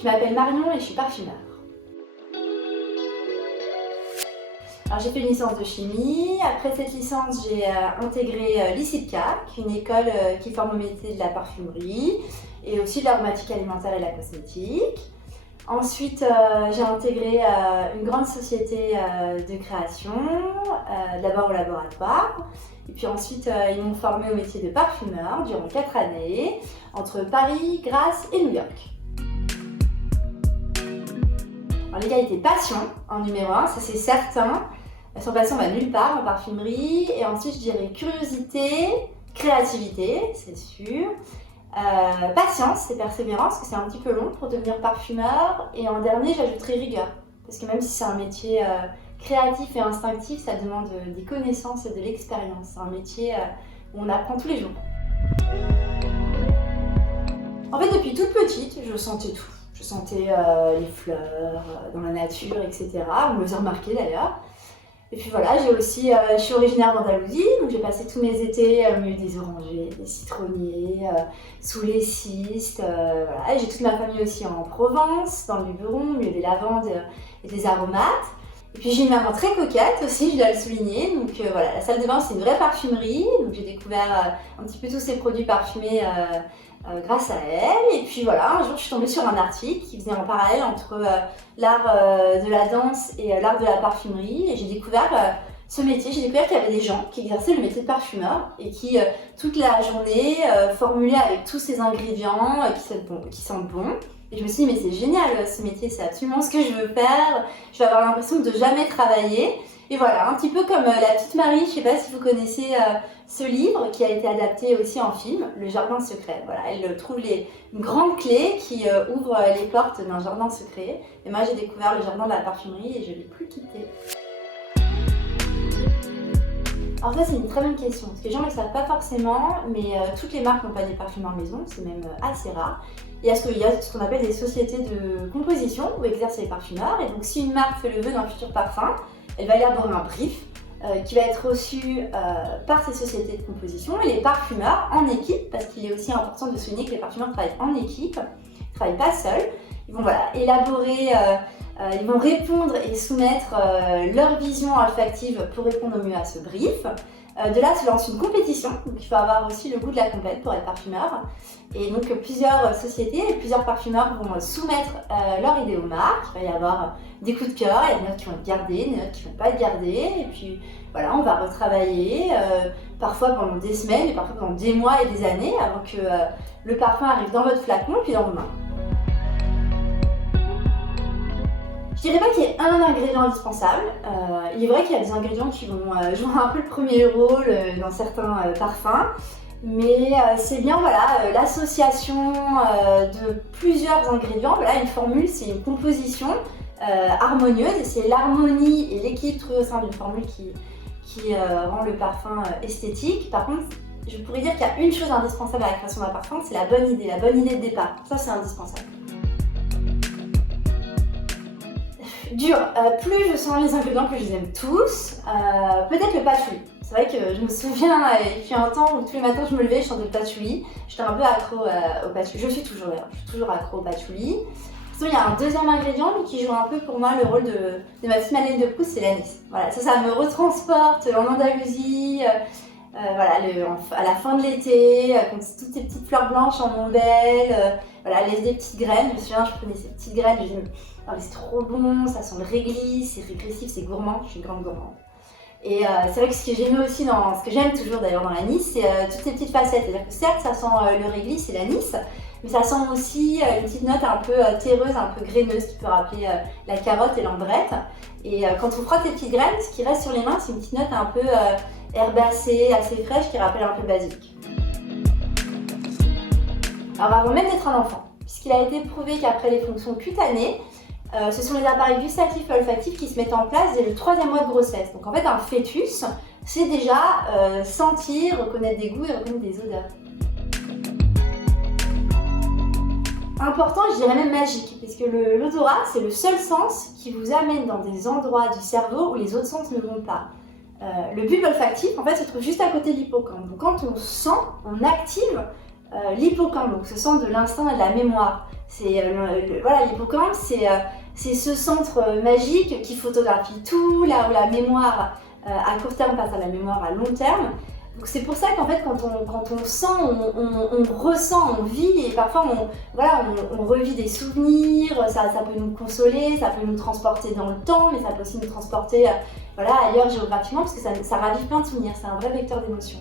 Je m'appelle Marion et je suis parfumeur. Alors j'ai fait une licence de chimie. Après cette licence, j'ai intégré l'ICIPCA, qui est une école qui forme au métier de la parfumerie et aussi de l'aromatique alimentaire et de la cosmétique. Ensuite, j'ai intégré une grande société de création, d'abord au laboratoire. Et puis ensuite, ils m'ont formée au métier de parfumeur durant 4 années, entre Paris, Grasse et New York. Alors, les qualités passion en numéro 1, ça c'est certain. Sans passion, on va nulle part en parfumerie. Et ensuite, je dirais curiosité, créativité, c'est sûr. Patience et persévérance, parce que c'est un petit peu long pour devenir parfumeur. Et en dernier, j'ajouterai rigueur. Parce que même si c'est un métier créatif et instinctif, ça demande des connaissances et de l'expérience. C'est un métier où on apprend tous les jours. En fait, depuis toute petite, je sentais tout. Je sentais les fleurs dans la nature, etc. On me faisait remarquer d'ailleurs. Et puis voilà, je suis originaire d'Andalousie, donc j'ai passé tous mes étés au milieu des orangers, des citronniers, sous les cistes. Voilà. Et j'ai toute ma famille aussi en Provence, dans le Luberon, au milieu des lavandes et des aromates. Et puis j'ai une maman très coquette aussi, je dois le souligner. Donc voilà, la salle de bain c'est une vraie parfumerie, donc j'ai découvert un petit peu tous ces produits parfumés grâce à elle. Et puis voilà, un jour je suis tombée sur un article qui faisait un parallèle entre l'art de la danse et l'art de la parfumerie. Et j'ai découvert ce métier, j'ai découvert qu'il y avait des gens qui exerçaient le métier de parfumeur et qui toute la journée formulaient avec tous ces ingrédients qui sentent bon. Et je me suis dit, mais c'est génial ce métier, c'est absolument ce que je veux faire. Je vais avoir l'impression de jamais travailler. Et voilà, un petit peu comme La Petite Marie, je ne sais pas si vous connaissez ce livre qui a été adapté aussi en film, Le Jardin Secret. Voilà, elle trouve une grande clé qui ouvre les portes d'un jardin secret. Et moi, j'ai découvert le jardin de la parfumerie et je ne l'ai plus quitté. Alors ça, c'est une très bonne question, parce que les gens ne le savent pas forcément, mais toutes les marques n'ont pas des parfumeurs maison, c'est même assez rare. Il y a ce qu'on appelle des sociétés de composition où exercent les parfumeurs. Et donc, si une marque fait le vœu d'un futur parfum, elle va élaborer un brief qui va être reçu par ces sociétés de composition et les parfumeurs en équipe, parce qu'il est aussi important de souligner que les parfumeurs travaillent en équipe, ils ne travaillent pas seuls. Ils vont élaborer, ils vont répondre et soumettre leur vision olfactive pour répondre au mieux à ce brief. De là se lance une compétition, donc il faut avoir aussi le goût de la compète pour être parfumeur. Et donc plusieurs sociétés et plusieurs parfumeurs vont soumettre leur idée aux marques. Il va y avoir des coups de cœur, il y a des notes qui vont être gardées, des notes qui ne vont pas être gardées. Et puis voilà, on va retravailler, parfois pendant des semaines et parfois pendant des mois et des années avant que le parfum arrive dans votre flacon puis dans vos mains. Je dirais pas qu'il y ait un ingrédient indispensable. Il est vrai qu'il y a des ingrédients qui vont jouer un peu le premier rôle dans certains parfums. Mais c'est bien l'association de plusieurs ingrédients. Voilà, une formule, c'est une composition harmonieuse et c'est l'harmonie et l'équilibre trouvé au sein d'une formule qui rend le parfum esthétique. Par contre, je pourrais dire qu'il y a une chose indispensable à la création d'un parfum, c'est la bonne idée de départ. Ça, c'est indispensable. Dur, plus je sens les ingrédients, plus je les aime tous. Peut-être le patchouli. C'est vrai que je me souviens, il fut un temps où tous les matins je me levais, je sentais le patchouli. J'étais un peu accro au patchouli. Je suis toujours accro au patchouli. Sinon, il y a un deuxième ingrédient qui joue un peu pour moi le rôle de ma petite Madeleine de Proust, c'est l'anis. Voilà, ça me retransporte en Andalousie. À la fin de l'été, quand toutes ces petites fleurs blanches en ombelle, des petites graines. Je me souviens, je prenais ces petites graines, je me disais, oh, mais c'est trop bon, ça sent le réglisse, c'est régressif, c'est gourmand. Je suis une grande gourmande. Et c'est vrai que ce qui est génial aussi ce que j'aime toujours d'ailleurs dans l'anis, c'est toutes ces petites facettes. C'est-à-dire que certes, ça sent le réglisse et l'anis, mais ça sent aussi une petite note un peu terreuse, un peu graineuse, qui peut rappeler la carotte et l'ambrette. Et quand on frotte ces petites graines, ce qui reste sur les mains, c'est une petite note un peu herbacée, assez fraîche, qui rappelle un peu le basique. Alors avant même d'être un enfant, puisqu'il a été prouvé qu'après les fonctions cutanées, ce sont les appareils gustatifs et olfactifs qui se mettent en place dès le 3e mois de grossesse. Donc en fait, un fœtus, c'est déjà sentir, reconnaître des goûts et reconnaître des odeurs. Important, je dirais même magique, puisque l'odorat, c'est le seul sens qui vous amène dans des endroits du cerveau où les autres sens ne vont pas. Le bulbe olfactif, en fait, se trouve juste à côté de l'hippocampe. Donc quand on sent, on active l'hippocampe, donc ce centre de l'instinct et de la mémoire. Voilà, l'hippocampe, c'est ce centre magique qui photographie tout, là où la mémoire à court terme passe à la mémoire à long terme. Donc c'est pour ça qu'en fait, quand on sent, on ressent, on vit, et parfois on revit des souvenirs, ça peut nous consoler, ça peut nous transporter dans le temps, mais ça peut aussi nous transporter ailleurs géographiquement, parce que ça ravive plein de souvenirs, c'est un vrai vecteur d'émotion.